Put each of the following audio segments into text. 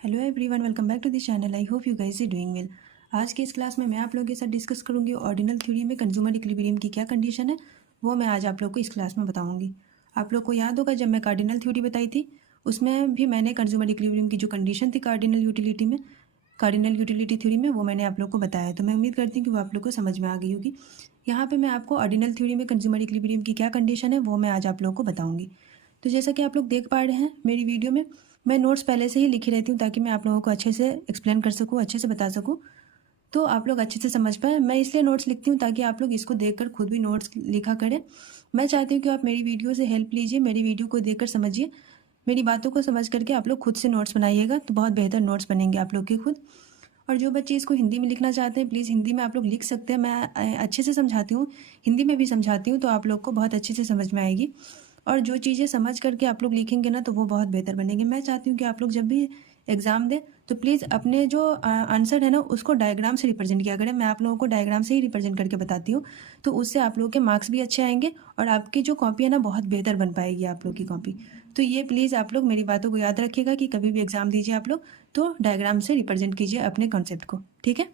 Hello everyone, welcome back to the channel. I hope you guys are doing well. आज की इस class में मैं आप लोगों के साथ डिस्कस करूंगी ऑर्डिनल थ्योरी में कंज्यूमर इक्विलिब्रियम की क्या कंडीशन है, वो मैं आज आप लोग को इस क्लास में बताऊंगी। आप लोग को याद होगा जब मैं कार्डिनल थ्योरी बताई थी उसमें भी मैंने कंज्यूमर इक्विलिब्रियम की जो कंडीशन थी कार्डिनल यूटिलिटी थ्योरी में वो मैंने आप लोग को बताया। तो मैं उम्मीद करती हूँ कि वो आप लोग को समझ में आ गई होगी। यहाँ पे मैं आपको ऑर्डिनल थ्योरी में कंज्यूमर इक्विलिब्रियम की क्या कंडीशन है वो मैं आज आप लोग को बताऊंगी। तो जैसा कि आप लोग देख पा रहे हैं मेरी वीडियो में मैं नोट्स पहले से ही लिखी रहती हूँ ताकि मैं आप लोगों को अच्छे से एक्सप्लेन कर सकूँ, अच्छे से बता सकूँ, तो आप लोग अच्छे से समझ पाए। मैं इसलिए नोट्स लिखती हूँ ताकि आप लोग इसको देखकर खुद भी नोट्स लिखा करें। मैं चाहती हूँ कि आप मेरी वीडियो से हेल्प लीजिए, मेरी वीडियो को देखकर समझिए, मेरी बातों को समझ करके आप लोग खुद से नोट्स बनाइएगा तो बहुत बेहतर नोट्स बनेंगे आप लोग के खुद। और जो बच्चे इसको हिंदी में लिखना चाहते हैं प्लीज़ हिंदी में आप लोग लिख सकते हैं। मैं अच्छे से समझाती हूँ, हिंदी में भी समझाती हूँ, तो आप लोग को बहुत अच्छे से समझ में आएगी। और जो चीज़ें समझ करके आप लोग लिखेंगे ना तो वो बहुत बेहतर बनेंगे। मैं चाहती हूँ कि आप लोग जब भी एग्ज़ाम दें तो प्लीज़ अपने जो आंसर है ना उसको डायग्राम से रिप्रेजेंट किया करें। मैं आप लोगों को डायग्राम से ही रिप्रेजेंट करके बताती हूँ, तो उससे आप लोगों के मार्क्स भी अच्छे आएंगे और आपकी जो कॉपी है ना बहुत बेहतर बन पाएगी आप लोग की कॉपी। तो ये प्लीज़ आप लोग मेरी बातों को याद रखिएगा कि कभी भी एग्ज़ाम दीजिए आप लोग तो डायग्राम से रिप्रेजेंट कीजिए अपने कॉन्सेप्ट को, ठीक है।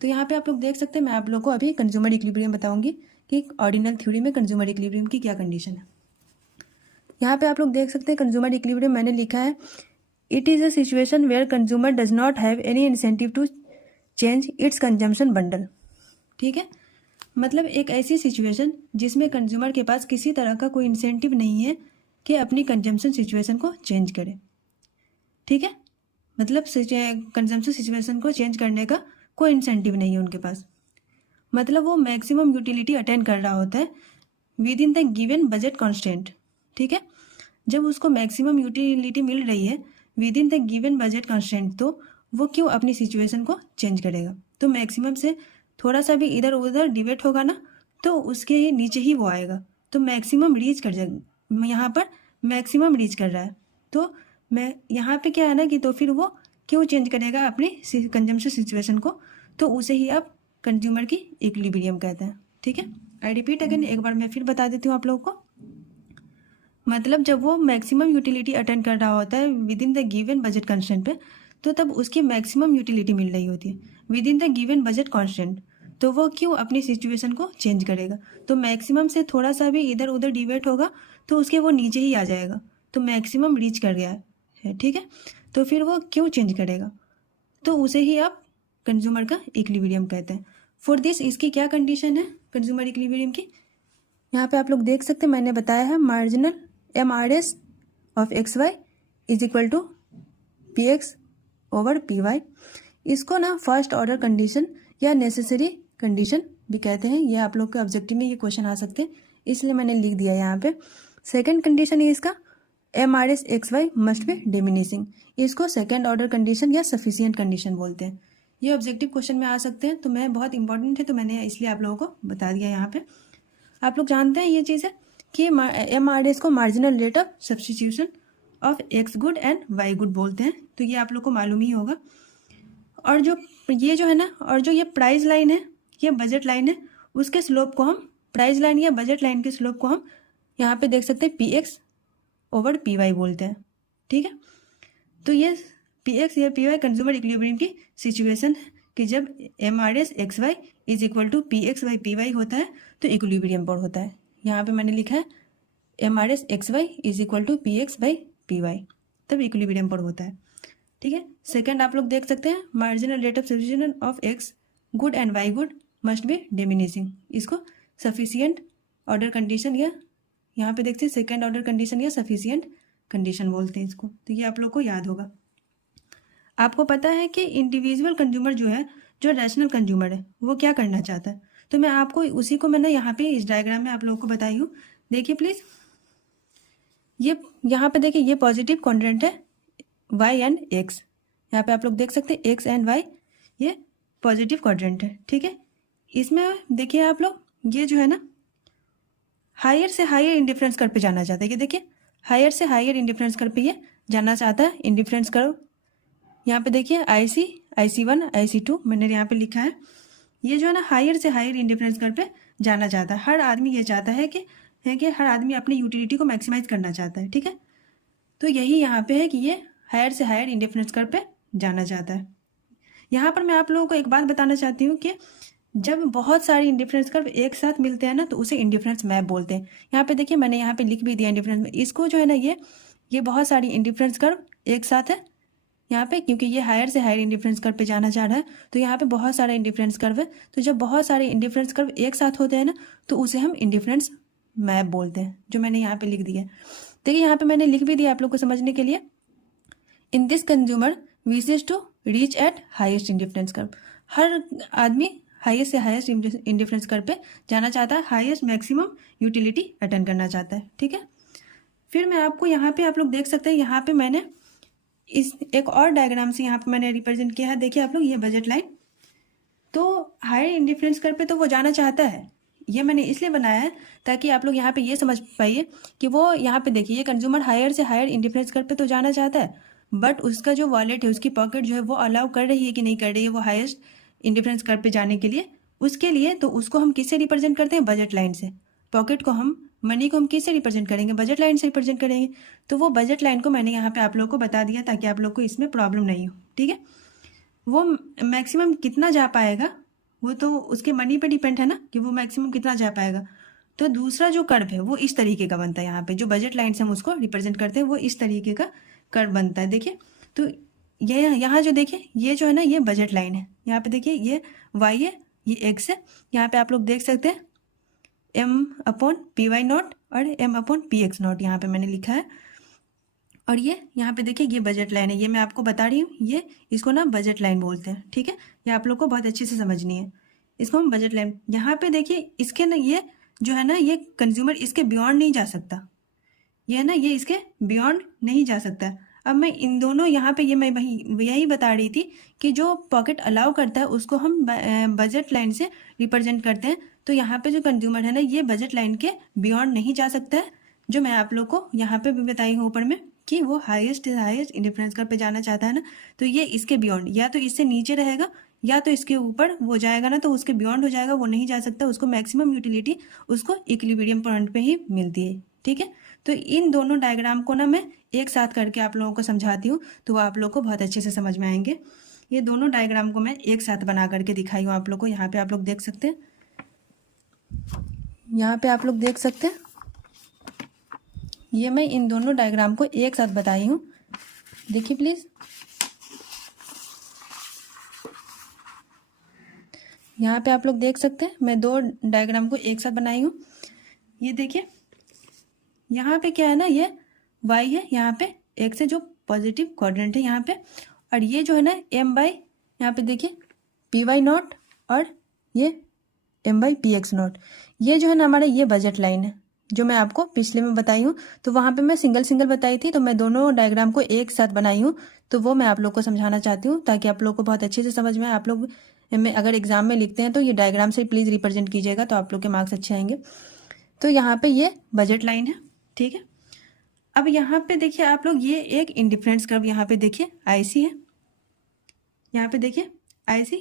तो यहाँ पे आप लोग देख सकते हैं मैं आप लोग को अभी कंज्यूमर इक्विलिब्रियम बताऊंगी कि ऑर्डिनल थ्योरी में कंज्यूमर इक्विलिब्रियम की क्या कंडीशन है। यहाँ पे आप लोग देख सकते हैं कंज्यूमर इक्विलिब्रियम मैंने लिखा है, it is a situation where consumer does not have any incentive to change its consumption bundle. ठीक है, मतलब एक ऐसी सिचुएशन जिसमें कंज्यूमर के पास किसी तरह का कोई इंसेंटिव नहीं है कि अपनी कंजम्पशन सिचुएशन को चेंज करे। ठीक है, मतलब कंजम्पशन सिचुएशन को चेंज करने का कोई इंसेंटिव नहीं है उनके पास। मतलब वो मैक्सिमम यूटिलिटी अटेंड कर रहा होता है with in the given budget constant. ठीक है, जब उसको मैक्सिमम यूटिलिटी मिल रही है with in the given budget constant तो वो क्यों अपनी सिचुएशन को चेंज करेगा। तो मैक्सिमम से थोड़ा सा भी इधर उधर डिवेट होगा ना तो उसके ही नीचे ही वो आएगा, तो मैक्सिमम रीच कर जाएगा। यहाँ पर मैक्सिमम रीच कर रहा है तो मैं यहाँ पे क्या है ना कि तो फिर वो क्यों चेंज करेगा अपनी कंजम्पशन सिचुएशन को, तो उसे ही आप कंज्यूमर की इक्विलिब्रियम कहते हैं। ठीक है, आई रिपीट अगेन, एक बार मैं फिर बता देती हूँ आप लोगों को। मतलब जब वो मैक्सिमम यूटिलिटी अटेंड कर रहा होता है with in the given budget constant पे तो तब उसकी मैक्सिमम यूटिलिटी मिल रही होती है with in the given budget constant, तो वो क्यों अपनी सिचुएशन को चेंज करेगा। तो मैक्सिमम से थोड़ा सा भी इधर उधर डिवेट होगा तो उसके वो नीचे ही आ जाएगा, तो मैक्सिमम रीच कर गया है। ठीक है, तो फिर वो क्यों चेंज करेगा, तो उसे ही आप कंज्यूमर का इक्विलिब्रियम कहते हैं। फॉर दिस इसकी क्या कंडीशन है कंज्यूमर इक्विलिब्रियम की, यहाँ पे आप लोग देख सकते हैं मैंने बताया है marginal MRS of XY is equal to PX over PY। इसको ना फर्स्ट ऑर्डर कंडीशन या नेसेसरी कंडीशन भी कहते हैं। ये आप लोग के ऑब्जेक्टिव में ये क्वेश्चन आ सकते हैं, इसलिए मैंने लिख दिया यहाँ पे। सेकेंड कंडीशन है इसका MRS XY must be diminishing. इसको सेकेंड ऑर्डर कंडीशन या सफिशियंट कंडीशन बोलते हैं। ये ऑब्जेक्टिव क्वेश्चन में आ सकते हैं, तो मैं बहुत इंपॉर्टेंट है तो मैंने इसलिए आप लोगों को बता दिया यहाँ पे। आप लोग जानते हैं ये चीज़ है कि MRS को marginal rate of substitution of X good and Y good बोलते हैं, तो ये आप लोग को मालूम ही होगा। और जो ये जो है ना, और जो ये प्राइस लाइन है, ये बजट लाइन है, उसके स्लोप को हम प्राइस लाइन या बजट लाइन के स्लोप को हम यहाँ पे देख सकते हैं PX ओवर PY बोलते हैं। ठीक है, तो ये PX या PY कंज्यूमर इक्विलिब्रियम की सिचुएशन है कि जब MRS XY is equal to PX by PY होता है तो इक्विलिब्रियम पर होता है। यहाँ पे मैंने लिखा है MRS XY is equal to PX by PY, तब इक्विलिब्रियम पर होता है। ठीक है, सेकंड आप लोग देख सकते हैं marginal rate of substitution of X good and Y good must be diminishing. इसको सफिशियंट ऑर्डर कंडीशन या यहाँ पे देखते हैं सेकेंड ऑर्डर कंडीशन या सफिशियंट कंडीशन बोलते हैं इसको, तो ये आप लोग को याद होगा। आपको पता है कि इंडिविजुअल कंज्यूमर जो है, जो रैशनल कंज्यूमर है, वो क्या करना चाहता है, तो मैं आपको उसी को मैंने यहाँ पे इस डायग्राम में आप लोगों को बताई हूँ। देखिए प्लीज, ये यहाँ पे देखिए ये पॉजिटिव क्वाड्रेंट है Y एंड X। यहाँ पे आप लोग देख सकते हैं X एंड Y ये पॉजिटिव क्वाड्रेंट है। ठीक है, इसमें देखिए आप लोग ये जो है ना हायर से हायर इंडिफरेंस कर पे जाना चाहता है। ये देखिए हायर से हायर इंडिफरेंस कर पे ये जाना चाहता है, इंडिफरेंस कर्व। यहाँ पे देखिए IC1 IC2 मैंने यहाँ पे लिखा है। ये जो है ना हायर से हायर इंडिफरेंस कर्व पे जाना चाहता है। हर आदमी ये चाहता है कि हर आदमी अपनी यूटिलिटी को मैक्सिमाइज करना चाहता है। ठीक है, तो यही यहाँ पे है कि ये हायर से हायर इंडिफरेंस कर्व पे जाना चाहता है। यहाँ पर मैं आप लोगों को एक बात बताना चाहती हूँ कि जब बहुत सारे इंडिफरेंस कर्व एक साथ मिलते हैं ना तो उसे इंडिफरेंस मैप बोलते हैं। यहाँ पे देखिए मैंने यहाँ पे लिख भी दिया इंडिफरेंस में, इसको जो है ना ये बहुत सारी इंडिफरेंस कर्व एक साथ है यहाँ पे, क्योंकि ये हायर से हायर इंडिफरेंस कर्व पे जाना चाह रहा है तो यहाँ पे बहुत सारे इंडिफरेंस कर्व है। तो जब बहुत सारे इंडिफरेंस कर्व एक साथ होते हैं ना तो उसे हम इंडिफरेंस मैप बोलते हैं, जो मैंने यहाँ पे लिख दिया। देखिए यहाँ पे मैंने लिख भी दिया आप लोग को समझने के लिए। In this consumer wishes to reach at highest indifference curve. हर आदमी हाईएस्ट से हाईएस्ट इंडिफरेंस कर्व पे जाना चाहता है, हाईएस्ट मैक्सिमम यूटिलिटी अटेंड करना चाहता है। ठीक है, फिर मैं आपको यहाँ पे आप लोग देख सकते हैं, यहाँ पे मैंने इस एक और डायग्राम से यहाँ पे मैंने रिप्रेजेंट किया है। देखिए आप लोग, ये बजट लाइन, तो हायर इंडिफरेंस कर्व पे तो वो जाना चाहता है, ये मैंने इसलिए बनाया है ताकि आप लोग यहाँ पे ये समझ पाइए कि वो यहाँ पे देखिए ये कंज्यूमर हायर से हायर इंडिफरेंस कर्व पे तो जाना चाहता है, बट उसका जो वॉलेट है, उसकी पॉकेट जो है वो अलाउ कर रही है कि नहीं कर रही है वो हाईएस्ट इंडिफरेंस कर्व पे जाने के लिए। उसके लिए तो उसको हम किससे रिप्रेजेंट करते हैं? बजट लाइन से। पॉकेट को हम, मनी को हम किससे रिप्रेजेंट करेंगे? बजट लाइन से रिप्रेजेंट करेंगे। तो वो बजट लाइन को मैंने यहाँ पे आप लोगों को बता दिया ताकि आप लोग को इसमें प्रॉब्लम नहीं हो। ठीक है, वो मैक्सिमम कितना जा पाएगा वो तो उसके मनी पे डिपेंड है ना कि वो मैक्सिमम कितना जा पाएगा। तो दूसरा जो कर्व है वो इस तरीके का बनता है, यहाँ पे जो बजट लाइन से हम उसको रिप्रेजेंट करते हैं वो इस तरीके का कर्व बनता है। देखिए, तो ये यहाँ जो देखिए ये जो है ना ये बजट लाइन है। यहाँ पे देखिए ये वाई है, ये एक्स है। यहाँ पे आप लोग देख सकते हैं m/py0 और m/px नॉट यहाँ पे मैंने लिखा है। और ये यहाँ पे देखिए ये बजट लाइन है, ये मैं आपको बता रही हूँ, ये इसको ना बजट लाइन बोलते हैं। ठीक है, ये आप लोग को बहुत अच्छे से समझनी है, इसको हम बजट लाइन। यहाँ पे देखिए इसके ना ये जो है ना ये कंज्यूमर इसके बियॉन्ड नहीं जा सकता, ये है ना ये इसके बियॉन्ड नहीं जा सकता। अब मैं इन दोनों यहाँ पे ये मैं यही बता रही थी कि जो पॉकेट अलाउ करता है उसको हम बजट लाइन से रिप्रेजेंट करते हैं। तो यहाँ पे जो कंज्यूमर है ना ये बजट लाइन के बियॉन्ड नहीं जा सकता है, जो मैं आप लोग को यहाँ पे भी बताई हूँ ऊपर में कि वो हाईएस्ट इंडिफरेंस कर्व पे जाना चाहता है ना, तो ये इसके बियॉन्ड या तो इससे नीचे रहेगा या तो इसके ऊपर वो जाएगा ना, तो उसके बियॉन्ड हो जाएगा, वो नहीं जा सकता, उसको मैक्सिमम यूटिलिटी उसको इक्विलिब्रियम पॉइंट पे ही मिलती है। ठीक है, तो इन दोनों डायग्राम को ना मैं एक साथ करके आप लोगों को समझाती हूँ तो वो आप लोग को बहुत अच्छे से समझ में आएंगे। ये दोनों डायग्राम को मैं एक साथ बना करके दिखाई हूँ आप लोग को। यहाँ पे आप लोग देख सकते हैं, यहाँ पे आप लोग देख सकते हैं, ये मैं इन दोनों डायग्राम को एक साथ बताई हूँ। देखिए प्लीज, यहाँ पे आप लोग देख सकते हैं मैं दो डायग्राम को एक साथ बनाई हूँ। ये देखिए यहाँ पे क्या है ना, ये y है, यहाँ पे x है जो पॉजिटिव क्वाड्रेंट है यहाँ पे, और ये जो है ना m/, यहाँ पे देखिए py0 और ये m/px0, ये जो है ना हमारा ये बजट लाइन है जो मैं आपको पिछले में बताई हूँ। तो वहाँ पे मैं सिंगल सिंगल बताई थी, तो मैं दोनों डायग्राम को एक साथ बनाई हूँ, तो वो मैं आप लोग को समझाना चाहती हूँ ताकि आप लोग को बहुत अच्छे से समझ में आए। आप लोग में अगर एग्जाम में लिखते हैं तो ये डायग्राम से प्लीज़ रिप्रेजेंट कीजिएगा, तो आप लोग के मार्क्स अच्छे आएंगे। तो यहाँ पे ये बजट लाइन है। ठीक है, अब यहाँ पे देखिए आप लोग, ये एक इंडिफरेंस कर्व यहाँ पे देखिए IC है, यहाँ पे देखिए IC,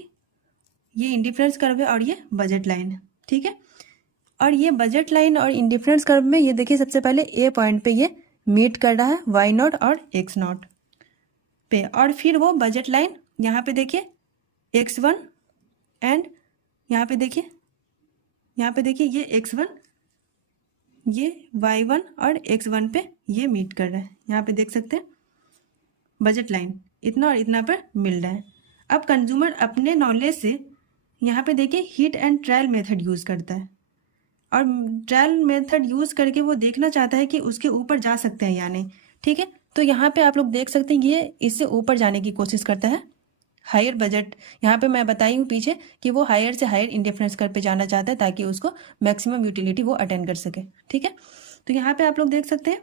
ये इंडिफरेंस कर्व है और ये बजट लाइन है। ठीक है, और ये बजट लाइन और इंडिफरेंस कर्व में ये देखिए सबसे पहले A पॉइंट पे ये मीट कर रहा है y0 और x0 पे, और फिर वो बजट लाइन यहाँ पे देखिए x1 एंड यहाँ पे देखिए ये x1, ये y1 और x1 पे ये मीट कर रहा है। यहाँ पे देख सकते हैं बजट लाइन इतना और इतना पर मिल रहा है। अब कंज्यूमर अपने नॉलेज से यहाँ पे देखिए hit and trial method use करता है, और ट्रायल मेथड यूज़ करके वो देखना चाहता है कि उसके ऊपर जा सकते हैं या नहीं। ठीक है, तो यहाँ पे आप लोग देख सकते हैं ये इससे ऊपर जाने की कोशिश करता है, हायर बजट। यहाँ पे मैं बताई हूँ पीछे कि वो हायर से हायर इंडिफरेंस कर्व पे जाना चाहता है ताकि उसको मैक्सिमम यूटिलिटी वो अटेंड कर सके। ठीक है, तो यहाँ पे आप लोग देख सकते हैं,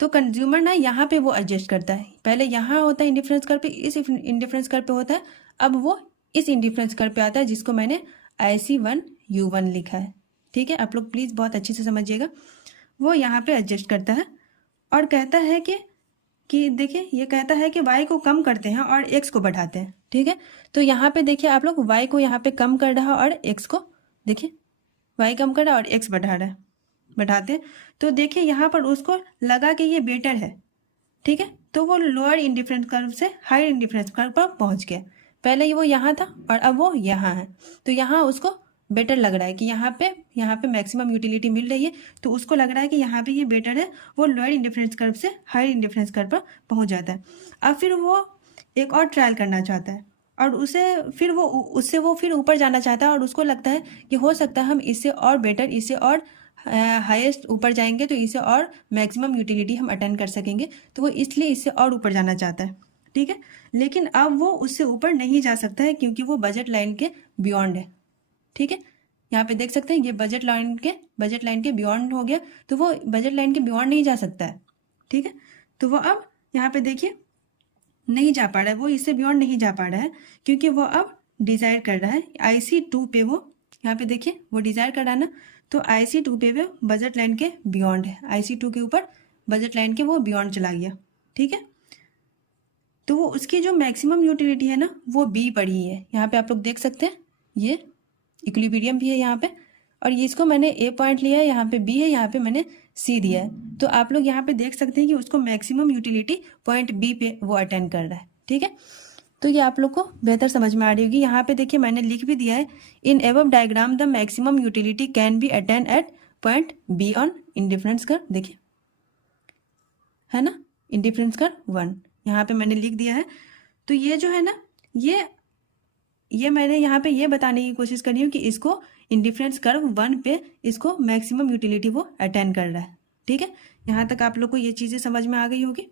तो कंज्यूमर ना यहाँ पे वो एडजस्ट करता है, पहले यहाँ होता है इंडिफरेंस कर्व पे, इस इंडिफरेंस कर्व पे होता है, अब वो इस इंडिफरेंस कर्व पे आता है जिसको मैंने IC1U1 लिखा है। ठीक है, आप लोग प्लीज़ बहुत अच्छे से समझिएगा। वो यहाँ पे एडजस्ट करता है और कहता है कि देखिए ये कहता है कि y को कम करते हैं और x को बढ़ाते हैं। ठीक है, तो यहाँ पे देखिए आप लोग y को यहाँ पे कम कर रहा है और x को देखिए y कम कर रहा है और x बढ़ा रहा है, बढ़ाते हैं। तो देखिए यहाँ पर उसको लगा कि ये बेटर है, ठीक है। तो वो लोअर इंडिफरेंस कर्व से हायर इंडिफरेंस कर्व पर पहुंच गया। पहले वो यहाँ था और अब वो यहाँ है, तो यहाँ उसको बेटर लग रहा है कि यहाँ पे मैक्सिमम यूटिलिटी मिल रही है, तो उसको लग रहा है कि यहाँ पे ये बेटर है। वो लोअर इंडिफरेंस कर्व से हायर इंडिफरेंस कर्व पर पहुंच जाता है। अब फिर वो एक और ट्रायल करना चाहता है और उससे वो फिर ऊपर जाना चाहता है, और उसको लगता है कि हो सकता है हम इससे और बेटर, इससे और हाईएस्ट ऊपर जाएंगे तो इससे और मैक्सिमम यूटिलिटी हम अटेंड कर सकेंगे, तो वो इसलिए इससे और ऊपर जाना चाहता है। ठीक है, लेकिन अब वो उससे ऊपर नहीं जा सकता है क्योंकि वो बजट लाइन के बियॉन्ड है। ठीक है, यहाँ पे देख सकते हैं ये बजट लाइन के बियॉन्ड हो गया, तो वो बजट लाइन के बियॉन्ड नहीं जा सकता है। ठीक है, तो वो अब यहाँ पे देखिए नहीं जा पा रहा है, वो इससे बियॉन्ड नहीं जा पा रहा है क्योंकि वो अब डिज़ायर कर रहा है IC2 पे। वो यहाँ पे देखिए वो डिज़ायर कर रहा है ना, तो IC2 पे वो बजट लाइन के बियॉन्ड है, IC2 के ऊपर बजट लाइन के वो बियॉन्ड चला गया। ठीक है, तो वो उसकी जो मैक्सिमम यूटिलिटी है ना वो B पड़ी है। यहाँ पे आप लोग देख सकते हैं ये इक्विलिब्रियम भी है यहाँ पे, और ये इसको मैंने A पॉइंट लिया है, यहाँ पे B है, यहाँ पे मैंने C दिया है। तो आप लोग यहाँ पे देख सकते हैं कि उसको मैक्सिमम यूटिलिटी पॉइंट B पे वो अटेंड कर रहा है। ठीक है, तो ये आप लोग को बेहतर समझ में आ रही होगी। यहाँ पे देखिए मैंने लिख भी दिया है, in above diagram the maximum utility can be attend at point B on indifference curve. देखिए है ना, इंडिफरेंस कर्व 1 यहाँ पे मैंने लिख दिया है। तो ये जो है ना, ये मैंने यहाँ पे ये बताने की कोशिश करी हूँ कि इसको इंडिफरेंस कर्व 1 पे इसको मैक्सिमम यूटिलिटी वो अटेंड कर रहा है। ठीक है, यहाँ तक आप लोग को ये चीज़ें समझ में आ गई होगी।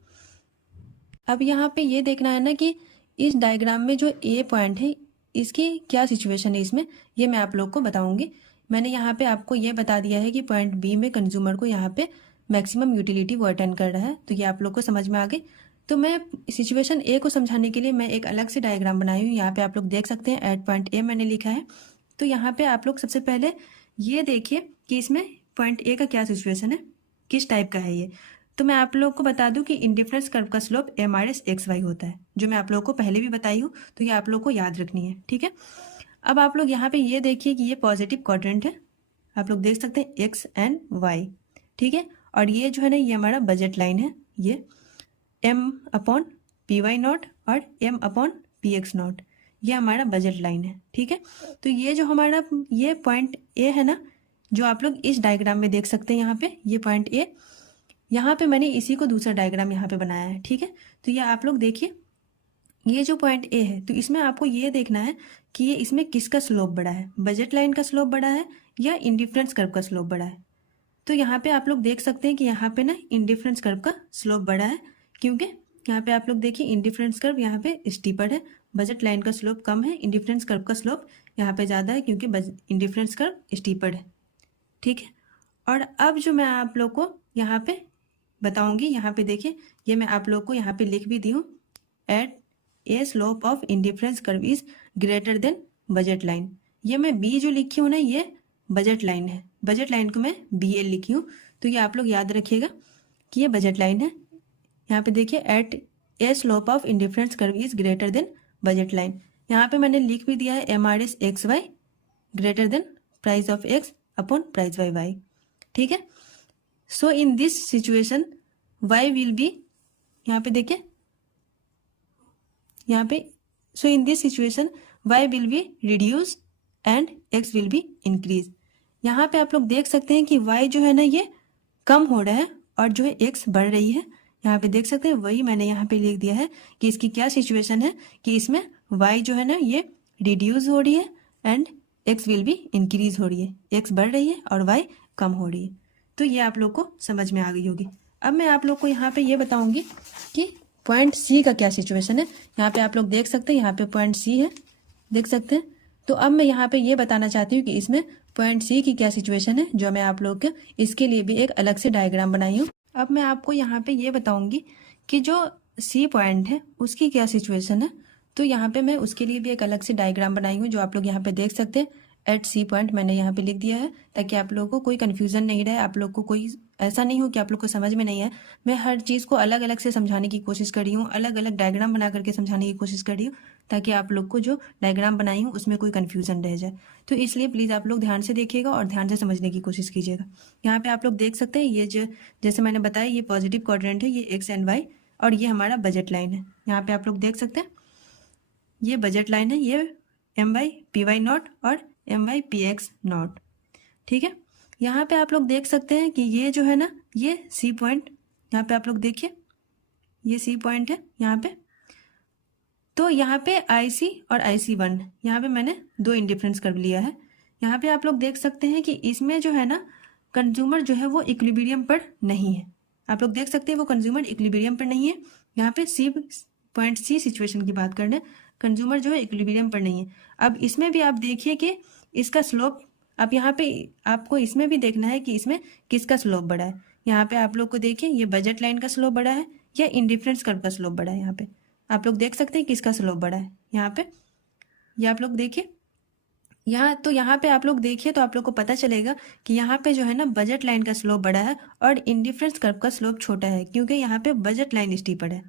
अब यहाँ पे ये देखना है ना कि इस डायग्राम में जो A पॉइंट है इसकी क्या सिचुएशन है इसमें, ये मैं आप लोग को बताऊंगी। मैंने यहाँ पे आपको ये बता दिया है कि पॉइंट B में कंज्यूमर को यहाँ पे मैक्सिमम यूटिलिटी वो अटेंड कर रहा है, तो ये आप लोग को समझ में आ गई। तो मैं सिचुएशन A को समझाने के लिए मैं एक अलग से डायग्राम बनाई हूँ। यहाँ पे आप लोग देख सकते हैं एट पॉइंट A मैंने लिखा है। तो यहाँ पे आप लोग सबसे पहले ये देखिए कि इसमें पॉइंट A का क्या सिचुएशन है, किस टाइप का है ये। तो मैं आप लोग को बता दूं कि इंडिफरेंस कर्व का स्लोप M-XY होता है, जो मैं आप लोग को पहले भी बताई हूँ, तो ये आप लोग को याद रखनी है। ठीक है, अब आप लोग यहाँ पे ये देखिए कि ये पॉजिटिव क्वाड्रेंट है, आप लोग देख सकते हैं X एंड Y। ठीक है, और ये जो है ना ये हमारा बजट लाइन है, ये M/PY0 और M/PX0 ये हमारा बजट लाइन है। ठीक है, तो ये जो हमारा ये पॉइंट A है ना, जो आप लोग इस डायग्राम में देख सकते हैं, यहाँ पे ये पॉइंट A, यहाँ पे मैंने इसी को दूसरा डायग्राम यहाँ पे बनाया है। ठीक है, तो ये आप लोग देखिए ये जो पॉइंट A है, तो इसमें आपको ये देखना है कि ये इसमें किसका स्लोप बड़ा है, बजट लाइन का स्लोप बड़ा है या इंडिफरेंस कर्व का स्लोप बड़ा है। तो यहाँ पे आप लोग देख सकते हैं कि यहाँ पे ना इंडिफरेंस कर्व का स्लोप बड़ा है, क्योंकि यहाँ पे आप लोग देखिए इंडिफरेंस कर्व यहाँ पे स्टीपर है, बजट लाइन का स्लोप कम है, इंडिफरेंस कर्व का स्लोप यहाँ पे ज़्यादा है क्योंकि इंडिफरेंस कर्व स्टीपर है। ठीक है, और अब जो मैं आप लोग को यहाँ पे बताऊंगी, यहाँ पे देखिए ये मैं आप लोग को यहाँ पे लिख भी दी हूँ, at A slope of indifference curve is greater than budget line. ये मैं B जो लिखी हूँ ना ये बजट लाइन है, बजट लाइन को मैं BL लिखी हूँ, तो ये आप लोग याद रखिएगा कि ये बजट लाइन है। यहाँ पे देखिए at A slope of indifference curve is greater than budget line, यहाँ पे मैंने लिख भी दिया है M/XY greater than price of X upon price by Y। ठीक है, so in this situation Y will be, यहाँ पे देखिए यहाँ पे, so in this situation Y will be reduce and X will be increase. यहाँ पे आप लोग देख सकते हैं कि Y जो है ना ये कम हो रहा है और जो है X बढ़ रही है। यहाँ पे देख सकते हैं, वही मैंने यहाँ पे लिख दिया है कि इसकी क्या सिचुएशन है कि इसमें Y जो है ना ये रिड्यूस हो रही है and X will be increase हो रही है, X बढ़ रही है और Y कम हो रही है। तो ये आप लोग को समझ में आ गई होगी। अब मैं आप लोग को यहाँ पे ये बताऊंगी कि पॉइंट C का क्या सिचुएशन है। यहाँ पे आप लोग देख सकते हैं, यहाँ पे पॉइंट C है, देख सकते हैं। तो अब मैं यहाँ पे ये बताना चाहती हूँ कि इसमें पॉइंट C की क्या सिचुएशन है, जो मैं आप लोग के इसके लिए भी एक अलग से डायग्राम बनाई हूँ। अब मैं आपको यहाँ पे ये बताऊंगी कि जो C पॉइंट है उसकी क्या सिचुएशन है। तो यहाँ पे मैं उसके लिए भी एक अलग से डायग्राम बनाई हूँ, जो आप लोग यहाँ पे देख सकते हैं। एट C पॉइंट मैंने यहाँ पे लिख दिया है ताकि आप लोगों को कोई कन्फ्यूजन नहीं रहे, आप लोग को कोई ऐसा नहीं हो कि आप लोग को समझ में नहीं है। मैं हर चीज़ को अलग अलग से समझाने की कोशिश कर रही हूँ, अलग अलग डायग्राम बना करके समझाने की कोशिश कर रही हूँ, ताकि आप लोग को जो डायग्राम बनाई हूँ उसमें कोई कन्फ्यूजन रह जाए। तो इसलिए प्लीज़ आप लोग ध्यान से देखिएगा और ध्यान से समझने की कोशिश कीजिएगा। यहाँ पे आप लोग देख सकते हैं ये जो जैसे मैंने बताया ये पॉजिटिव क्वाड्रेंट है, ये X एंड Y, और ये हमारा बजट लाइन है। यहाँ पे आप लोग देख सकते हैं ये बजट लाइन है, ये MYPY0 और MYPX0, ठीक है। यहाँ पे आप लोग देख सकते हैं कि ये जो है ना, ये C पॉइंट, यहाँ पे आप लोग देखिए ये C पॉइंट है यहाँ पे। तो यहाँ पे IC और IC1 यहाँ पे मैंने 2 इंडिफरेंस कर लिया है। यहाँ पे आप लोग देख सकते हैं कि इसमें जो है ना कंज्यूमर जो है वो इक्विलिब्रियम पर नहीं है। आप लोग देख सकते हैं वो कंज्यूमर इक्विलिब्रियम पर नहीं है। यहाँ पे C पॉइंट C सिचुएशन की बात कर रहे हैं, कंज्यूमर जो है इक्विलिब्रियम पर नहीं है। अब इसमें भी आप देखिए कि इसका स्लोप, अब यहाँ पे आपको इसमें भी देखना है कि इसमें किसका स्लोप बड़ा है। यहाँ पे आप लोग को देखिए ये बजट लाइन का स्लोप बड़ा है या इंडिफरेंस कर्व का स्लोप बड़ा है। यहाँ पे आप लोग देख सकते हैं किसका स्लोप बड़ा है। यहाँ पे ये आप लोग देखिए यहाँ पे आप लोग देखिए तो आप लोग को पता चलेगा कि यहाँ पे जो है ना बजट लाइन का स्लोप बड़ा है और इंडिफरेंस कर्व का स्लोप छोटा है, क्योंकि यहाँ पे बजट लाइन स्टीपर है।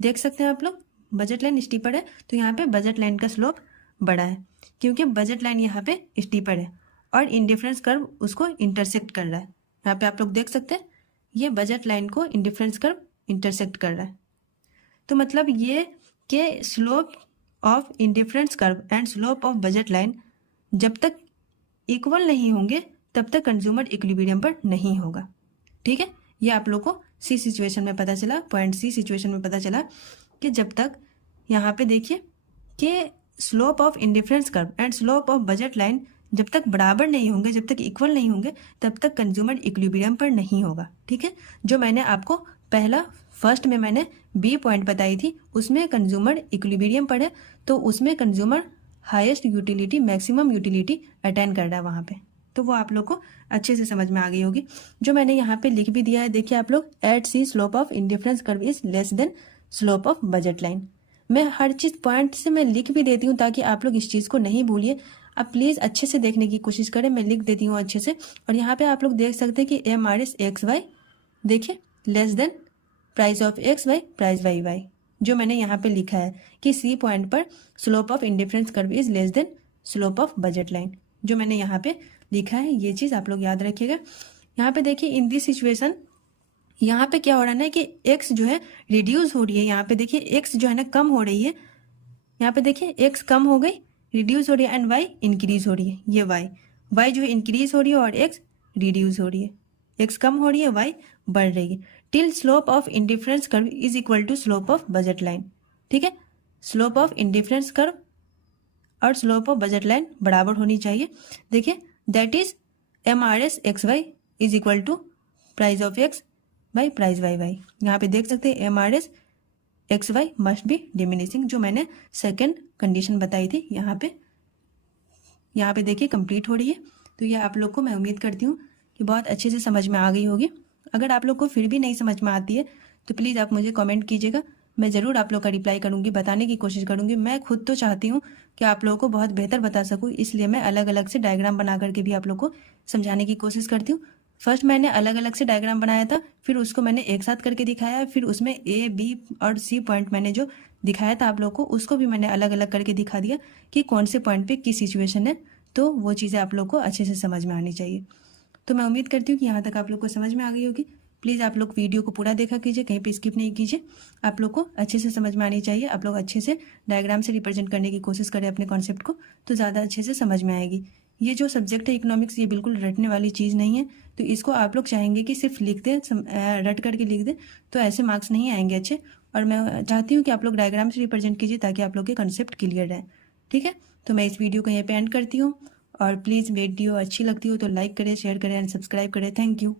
देख सकते हैं आप लोग बजट लाइन स्टीपर है, तो यहाँ पे बजट लाइन का स्लोप बड़ा है क्योंकि बजट लाइन यहाँ पे स्टीपर है और इंडिफरेंस कर्व उसको इंटरसेक्ट कर रहा है। यहाँ पे आप लोग देख सकते हैं ये बजट लाइन को इंडिफरेंस कर्व इंटरसेक्ट कर रहा है। तो मतलब ये कि slope of indifference curve and slope of budget line जब तक इक्वल नहीं होंगे तब तक कंज्यूमर इक्विलिब्रियम पर नहीं होगा, ठीक है। ये आप लोग को C सिचुएशन में पता चला, पॉइंट C सिचुएशन में पता चला कि जब तक यहाँ पे देखिए कि slope of indifference curve and slope of budget line जब तक बराबर नहीं होंगे, जब तक इक्वल नहीं होंगे, तब तक कंज्यूमर इक्विलिब्रियम पर नहीं होगा, ठीक है। जो मैंने आपको फर्स्ट में मैंने B पॉइंट बताई थी उसमें कंज्यूमर इक्विलिब्रियम पर है, तो उसमें consumer highest utility maximum utility attain कर रहा है वहाँ पे। तो वो आप लोग को अच्छे से समझ में आ गई होगी। जो मैंने यहाँ पे लिख भी दिया है देखिए आप लोग, at C slope of indifference curve is less than slope of budget line. मैं हर चीज़ पॉइंट से मैं लिख भी देती हूँ ताकि आप लोग इस चीज़ को नहीं भूलिए। आप प्लीज़ अच्छे से देखने की कोशिश करें, मैं लिख देती हूँ अच्छे से। और यहाँ पे आप लोग देख सकते हैं कि MRS XY देखिए less than price of X by price by Y। जो मैंने यहाँ पे लिखा है कि C पॉइंट पर slope of indifference curve is less than slope of budget line, जो मैंने यहाँ पे लिखा है ये चीज़ आप लोग याद रखिएगा। यहाँ पे देखिए इन दिस सिचुएशन यहाँ पे क्या हो रहा है ना कि X जो है रिड्यूस हो रही है। यहाँ पे देखिए X जो है ना कम हो रही है, यहाँ पे देखिए X कम हो गई, रिड्यूस हो रही है, एंड Y इंक्रीज हो रही है। ये Y जो है इंक्रीज हो रही है और X रिड्यूस हो रही है। X कम हो रही है, Y बढ़ रही है। Till slope of indifference curve is equal to slope of budget line, ठीक है। स्लोप ऑफ इंडिफरेंस कर्व और स्लोप ऑफ बजट लाइन बराबर होनी चाहिए। देखिए that is MRS XY is equal to price of X by price by Y। यहाँ पे देख सकते हैं MRS XY must be diminishing, जो मैंने सेकेंड कंडीशन बताई थी। यहाँ पे देखिए कंप्लीट हो रही है। तो ये आप लोग को मैं उम्मीद करती हूँ कि बहुत अच्छे से समझ में आ गई होगी। अगर आप लोग को फिर भी नहीं समझ में आती है तो प्लीज़ आप मुझे कमेंट कीजिएगा, मैं ज़रूर आप लोग का रिप्लाई करूँगी, बताने की कोशिश करूँगी। मैं खुद तो चाहती हूँ कि आप लोगों को बहुत बेहतर बता सकूँ, इसलिए मैं अलग अलग से डायग्राम बना करके भी आप लोग को समझाने की कोशिश करती हूँ। फर्स्ट मैंने अलग अलग से डायग्राम बनाया था, फिर उसको मैंने एक साथ करके दिखाया, फिर उसमें A, B और C पॉइंट मैंने जो दिखाया था आप लोग को, उसको भी मैंने अलग अलग करके दिखा दिया कि कौन से पॉइंट पे किस सिचुएशन है। तो वो चीज़ें आप लोग को अच्छे से समझ में आनी चाहिए। तो मैं उम्मीद करती हूँ कि यहाँ तक आप लोग को समझ में आ गई होगी। प्लीज़ आप लोग वीडियो को पूरा देखा कीजिए, कहीं पे स्किप नहीं कीजिए। आप लोग को अच्छे से समझ में आनी चाहिए। आप लोग अच्छे से डायग्राम से रिप्रेजेंट करने की कोशिश करें अपने कॉन्सेप्ट को, तो ज़्यादा अच्छे से समझ में आएगी। ये जो सब्जेक्ट है इकोनॉमिक्स, ये बिल्कुल रटने वाली चीज़ नहीं है। तो इसको आप लोग चाहेंगे कि सिर्फ लिख दें, रट करके लिख दें, तो ऐसे मार्क्स नहीं आएंगे अच्छे। और मैं चाहती हूँ कि आप लोग डायग्राम से रिप्रेजेंट कीजिए ताकि आप लोग के कॉन्सेप्ट क्लियर रहे, ठीक है। तो मैं इस वीडियो को यहीं पे एंड करती हूँ। और प्लीज़ वीडियो अच्छी लगती हो तो लाइक करें, शेयर करें एंड सब्सक्राइब करें। Thank you.